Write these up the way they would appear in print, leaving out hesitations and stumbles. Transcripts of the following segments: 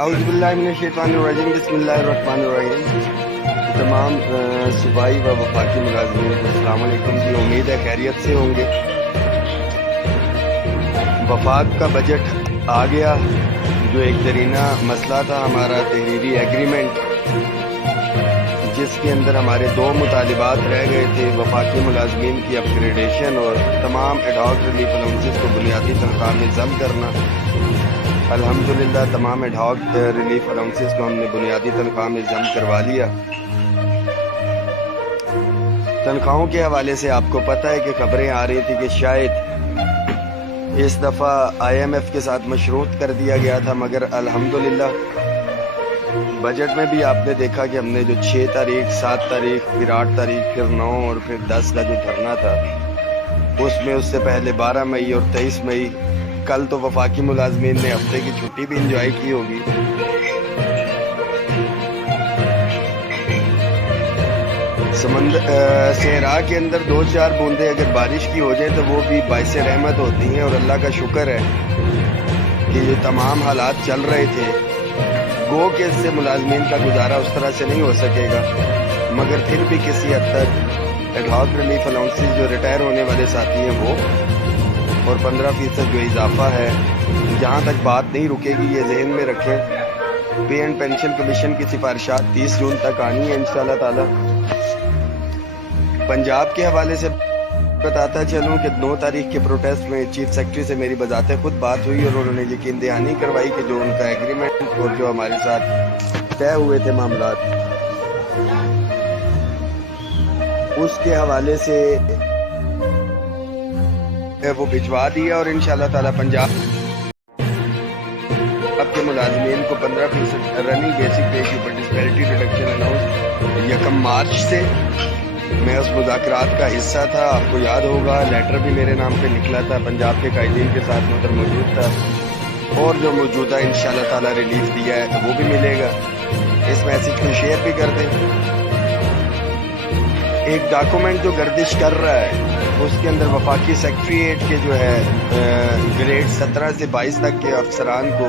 اعوذ باللہ من الشیطان الرجیم بسم اللہ الرحمن الرحیم۔ تمام صوبائی و وفاقی ملازمین کو السلام علیکم جی، امید ہے خیریت سے ہوں گے۔ وفاق کا بجٹ آ گیا، جو ایک درینہ مسئلہ تھا ہمارا تحریری ایگریمنٹ، جس کے اندر ہمارے دو مطالبات رہ گئے تھے، وفاقی ملازمین کی اپ گریڈیشن اور تمام ایڈ ہاک ریلیف الاؤنسز کو بنیادی تنخواہ میں ضم کرنا۔ الحمدللہ تمام ایڈ ہاک ریلیف الاؤنسز کو ہم نے بنیادی تنخواہ میں ضم کروا لیا۔ تنخواہوں کے حوالے سے آپ کو پتہ ہے کہ خبریں آ رہی تھی کہ شاید اس دفعہ IMF کے ساتھ مشروط کر دیا گیا تھا، مگر الحمدللہ بجٹ میں بھی آپ نے دیکھا کہ ہم نے جو 6 تاریخ 7 تاریخ پھر 8 تاریخ پھر 9 اور پھر 10 کا جو دھرنا تھا، اس میں اس سے پہلے 12 مئی اور 23 مئی، کل تو وفاقی ملازمین نے ہفتے کی چھٹی بھی انجوائے کی ہوگی۔ صحرا کے اندر 2-4 بوندیں اگر بارش کی ہو جائے تو وہ بھی باعث رحمت ہوتی ہیں، اور اللہ کا شکر ہے کہ یہ تمام حالات چل رہے تھے۔ گو کہ اس سے ملازمین کا گزارا اس طرح سے نہیں ہو سکے گا، مگر پھر بھی کسی حد تک ایڈ ہاک ریلیف الاؤنسز جو ریٹائر ہونے والے ساتھی ہیں وہ، اور 15% جو اضافہ ہے، جہاں تک بات نہیں رکے گی یہ ذہن میں رکھیں۔ پے اینڈ پینشن کمیشن کی سفارشات 30 جون تک آنی ہے انشاءاللہ تعالی۔ پنجاب کے حوالے سے بتاتا چلوں کہ 9 تاریخ کے پروٹیسٹ میں چیف سیکرٹری سے میری بذات خود بات ہوئی، اور انہوں نے یقین دہانی کروائی کہ جو ان کا ایگریمنٹ اور جو ہمارے ساتھ طے ہوئے تھے معاملات، اس کے حوالے سے وہ بھجوا دیا، اور انشاءاللہ تعالی پنجاب کے ملازمین کو 15% رننگ بیسک پے کے اوپر ڈسپیرٹی ریڈکشن اناؤنس 1 مارچ سے۔ میں اس مذاکرات کا حصہ تھا، آپ کو یاد ہوگا لیٹر بھی میرے نام پہ نکلا تھا، پنجاب کے قائدین کے ساتھ میں ادھر موجود تھا، اور جو موجودہ انشاءاللہ تعالی ریلیف دیا ہے تو وہ بھی ملے گا۔ اس میسج کو شیئر بھی کر دیں۔ ایک ڈاکومنٹ جو گردش کر رہا ہے اس کے اندر وفاقی سیکریٹریٹ کے جو ہے گریڈ 17 سے 22 تک کے افسران کو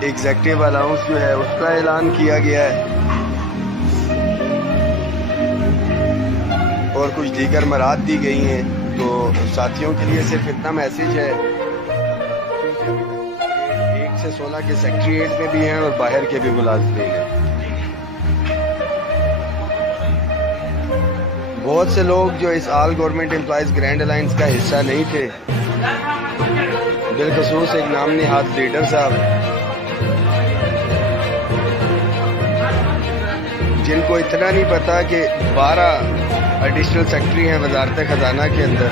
ایگزیکٹو الاؤنس جو ہے اس کا اعلان کیا گیا ہے، اور کچھ دیگر مراد دی گئی ہیں۔ تو ساتھیوں کے لیے صرف اتنا میسج ہے، 1 سے 16 کے سیکریٹریٹ میں بھی ہیں اور باہر کے بھی ملازمین ہیں۔ بہت سے لوگ جو اس all government employees grand alliance کا حصہ نہیں تھے، بالخصوص ایک نام نہاد لیڈر صاحب، جن کو اتنا نہیں پتا کہ 12 ایڈیشنل سیکرٹری ہیں وزارت خزانہ کے اندر،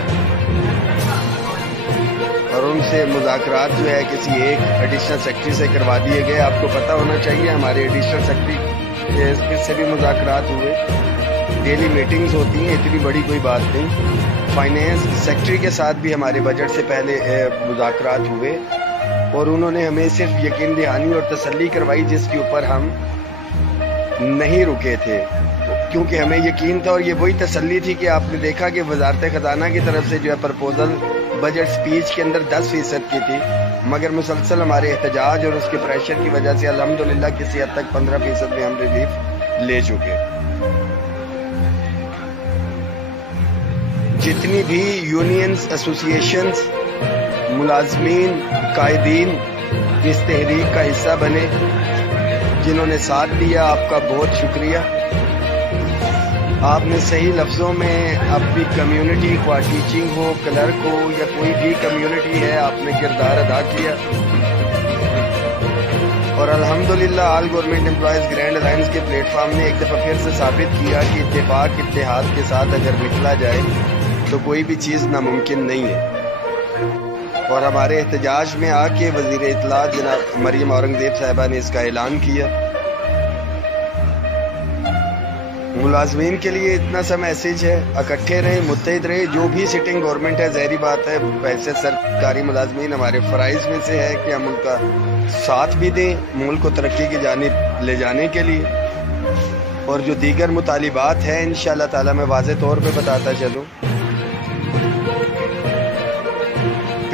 اور ان سے مذاکرات جو ہے کسی ایک ایڈیشنل سیکرٹری سے کروا دیے گئے۔ آپ کو پتا ہونا چاہیے ہمارے ایڈیشنل سیکرٹری سے بھی مذاکرات ہوئے، ڈیلی میٹنگز ہوتی ہیں، اتنی بڑی کوئی بات نہیں۔ فائنینس سیکرٹری کے ساتھ بھی ہمارے بجٹ سے پہلے مذاکرات ہوئے، اور انہوں نے ہمیں صرف یقین دہانی اور تسلی کروائی، جس کے اوپر ہم نہیں رکے تھے، کیونکہ ہمیں یقین تھا، اور یہ وہی تسلی تھی کہ آپ نے دیکھا کہ وزارت خزانہ کی طرف سے جو ہے پرپوزل بجٹ سپیچ کے اندر 10% کی تھی، مگر مسلسل ہمارے احتجاج اور اس کے پریشر کی وجہ سے الحمدللہ کسی حد تک 15% میں ہم ریلیف لے چکے۔ جتنی بھی یونینز، ایسوسی ایشنز، ملازمین، قائدین اس تحریک کا حصہ بنے، جنہوں نے ساتھ دیا، آپ کا بہت شکریہ۔ آپ نے صحیح لفظوں میں اپنی کمیونٹی، خواہ ٹیچنگ ہو، کلرک ہو یا کوئی بھی کمیونٹی ہے، آپ نے کردار ادا کیا، اور الحمدللہ آل گورنمنٹ امپلائیز گرینڈ الائنس کے پلیٹ فارم نے ایک دفعہ پھر سے ثابت کیا کہ اتفاق اتحاد کے ساتھ اگر نکلا جائے تو کوئی بھی چیز ناممکن نہیں ہے۔ اور ہمارے احتجاج میں آ کے وزیر اطلاع جناب مریم اورنگزیب صاحبہ نے اس کا اعلان کیا۔ ملازمین کے لیے اتنا سا میسج ہے، اکٹھے رہیں، متحد رہیں۔ جو بھی سٹنگ گورنمنٹ ہے، ظاہری بات ہے ویسے سرکاری ملازمین ہمارے فرائض میں سے ہے کہ ہم ان کا ساتھ بھی دیں ملک کو ترقی کی جانب لے جانے کے لیے، اور جو دیگر مطالبات ہیں انشاءاللہ تعالی میں واضح طور پہ بتاتا چلوں۔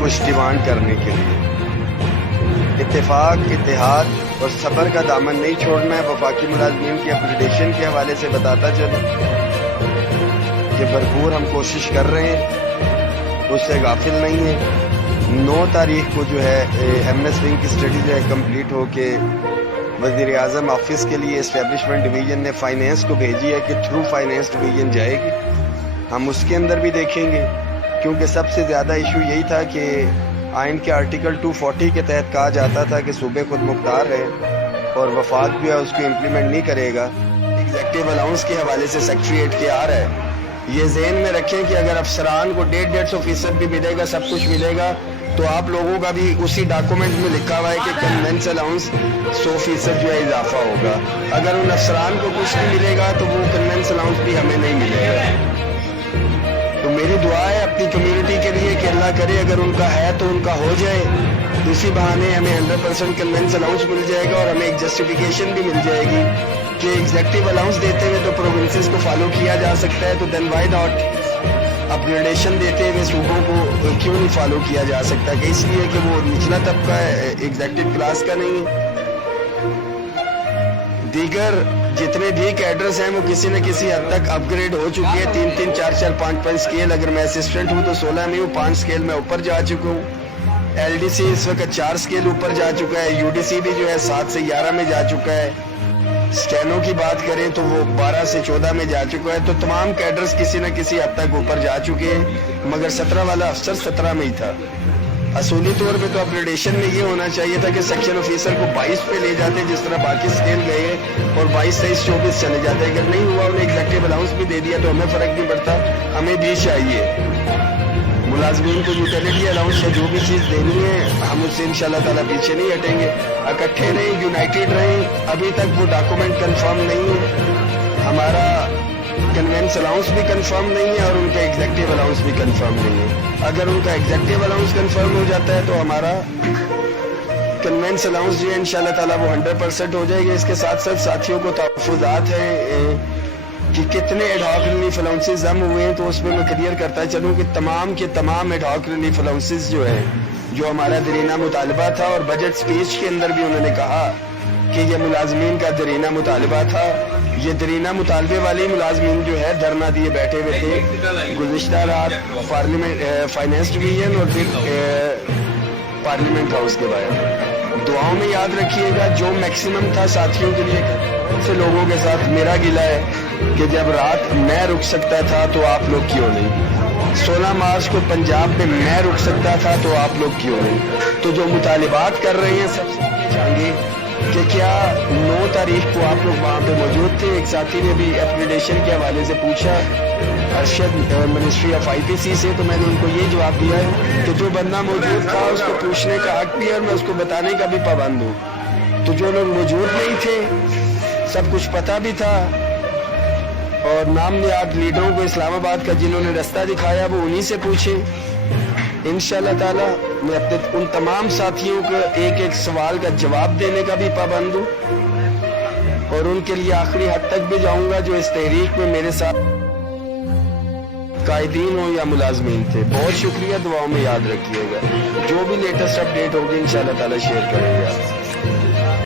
کچھ ڈیمانڈ کرنے کے لیے. اتفاق، اتحاد اور صبر کا دامن نہیں چھوڑنا ہے. وفاقی ملازمین کی اپگریڈیشن کے حوالے سے بتاتا چلوں کہ بھرپور ہم کوشش کر رہے ہیں، اس سے غافل نہیں ہیں. 9 تاریخ کو جو ہے ایم ایس ونگ کی اسٹڈی جو ہے کمپلیٹ ہو کے وزیر اعظم آفس کے لیے اسٹیبلشمنٹ ڈویژن نے فائنینس کو بھیجی ہے کہ تھرو فائنینس ڈویژن جائے گی. ہم اس کے اندر بھی دیکھیں گے، کیونکہ سب سے زیادہ ایشو یہی تھا کہ آئین کے آرٹیکل 240 کے تحت کہا جاتا تھا کہ صوبے خود مختار ہے اور وفاق جو ہے اس کو امپلیمنٹ نہیں کرے گا. ایگزیکٹو الاؤنس کے حوالے سے سیکریٹریٹ کے آ رہا ہے. یہ ذہن میں رکھیں کہ اگر افسران کو 150% بھی ملے گا، سب کچھ ملے گا، تو آپ لوگوں کا بھی اسی ڈاکومنٹ میں لکھا ہوا ہے کہ کنوینس الاؤنس 100% جو ہے اضافہ ہوگا. اگر ان افسران کو کچھ نہیں ملے گا تو وہ کنوینس الاؤنس بھی ہمیں نہیں ملے گا. تو میری دعا ہے اپنی کمیونٹی کے لیے کہ اللہ کرے اگر ان کا ہے تو ان کا ہو جائے. اسی بہانے ہمیں 100% کنوینس الاؤنس مل جائے گا اور ہمیں ایک جسٹیفیکیشن بھی مل جائے گی کہ ایگزیکٹو الاؤنس دیتے ہوئے تو پروونسز کو فالو کیا جا سکتا ہے، تو دین وائی ناٹ اپگریڈیشن دیتے ہوئے صوبوں کو کیوں نہیں فالو کیا جا سکتا؟ کہ اس لیے کہ وہ نچلا طبقہ ہے، ایگزیکٹو کلاس کا نہیں ہے. دیگر جتنے بھی کیڈرز ہیں وہ کسی نہ کسی حد تک اپ گریڈ ہو چکی ہے. 3 4 4 5 اسکیل. اگر میں اسسٹنٹ ہوں تو 16 میں ہوں، 5 اسکیل میں اوپر جا چکا ہوں. ایل ڈی سی اس وقت 4 اسکیل اوپر جا چکا ہے. یو ڈی سی بھی جو ہے 7 سے 11 میں جا چکا ہے. اسٹینو کی بات کریں تو وہ 12 سے 14 میں جا چکا ہے. تو تمام کیڈرز کسی نہ کسی حد تک اوپر جا چکے ہیں، مگر 17 والا افسر 17 میں ہی تھا. اصولی طور پہ تو اپگریڈیشن میں یہ ہونا چاہیے تھا کہ سیکشن آفیسر کو 22 پہ لے جاتے جس طرح باقی اسکیل گئے اور 22 23 24 چلے جاتے. اگر نہیں ہوا انہیں ایگزیکٹو الاؤنس بھی دے دیا تو ہمیں فرق نہیں پڑتا. ہمیں بھی چاہیے ملازمین کو یوٹیلیٹی الاؤنس یا جو بھی چیز دینی ہے، ہم اس سے انشاءاللہ تعالیٰ پیچھے نہیں ہٹیں گے. اکٹھے رہیں، یونائٹیڈ رہیں. ابھی تک وہ ڈاکومنٹ کنفرم نہیں ہے. ہمارا کنوینس الاؤنس بھی کنفرم نہیں ہے اور ان کا ایگزیکٹو الاؤنس بھی کنفرم نہیں ہے. اگر ان کا ایگزیکٹو الاؤنس کنفرم ہو جاتا ہے تو ہمارا کنوینس الاؤنس جو ہے انشاءاللہ تعالیٰ وہ 100% ہو جائے گا. اس کے ساتھ ساتھ ساتھیوں کو تحفظات ہیں کہ کتنے ایڈ ہاک ریلیف الاؤنسز ہم ہوئے ہیں، تو اس میں کلیئر کرتا چلوں کہ تمام کے تمام ایڈ ہاک ریلیف الاؤنسز جو ہے جو ہمارا درینہ مطالبہ تھا، اور بجٹ سپیچ کے اندر بھی انہوں نے کہا کہ یہ ملازمین کا درینہ مطالبہ تھا. یہ درینہ مطالبے والے ملازمین جو ہے دھرنا دیے بیٹھے ہوئے تھے گزشتہ رات پارلیمنٹ فائنینس ڈویژن اور پھر پارلیمنٹ ہاؤس کے باہر. دعاؤں میں یاد رکھیے گا جو میکسیمم تھا ساتھیوں کے لیے. بہت سے لوگوں کے ساتھ میرا گلہ ہے کہ جب رات میں رک سکتا تھا تو آپ لوگ کیوں نہیں. 16 مارچ کو پنجاب میں میں رک سکتا تھا تو آپ لوگ کیوں نہیں. تو جو مطالبات کر رہے ہیں سب سے جانگے کہ کیا 9 تاریخ کو آپ لوگ وہاں پہ موجود تھے. ایک ساتھی نے بھی اپگریڈیشن کے حوالے سے پوچھا ارشد منسٹری آف آئی پی سی سے، تو میں نے ان کو یہ جواب دیا ہے کہ جو بندہ موجود تھا اس کو پوچھنے کا حق بھی ہے اور میں اس کو بتانے کا بھی پابند ہوں. تو جو لوگ موجود نہیں تھے سب کچھ پتہ بھی تھا اور نام نہاد لیڈروں کو اسلام آباد کا جنہوں نے رستہ دکھایا وہ انہی سے پوچھیں. انشاءاللہ تعالی میں اپنے ان تمام ساتھیوں کو ایک ایک سوال کا جواب دینے کا بھی پابند ہوں اور ان کے لیے آخری حد تک بھی جاؤں گا جو اس تحریک میں میرے ساتھ قائدین ہوں یا ملازمین تھے. بہت شکریہ. دعاؤں میں یاد رکھیے گا. جو بھی لیٹسٹ اپڈیٹ ہوگی انشاءاللہ تعالی شیئر کریں گے.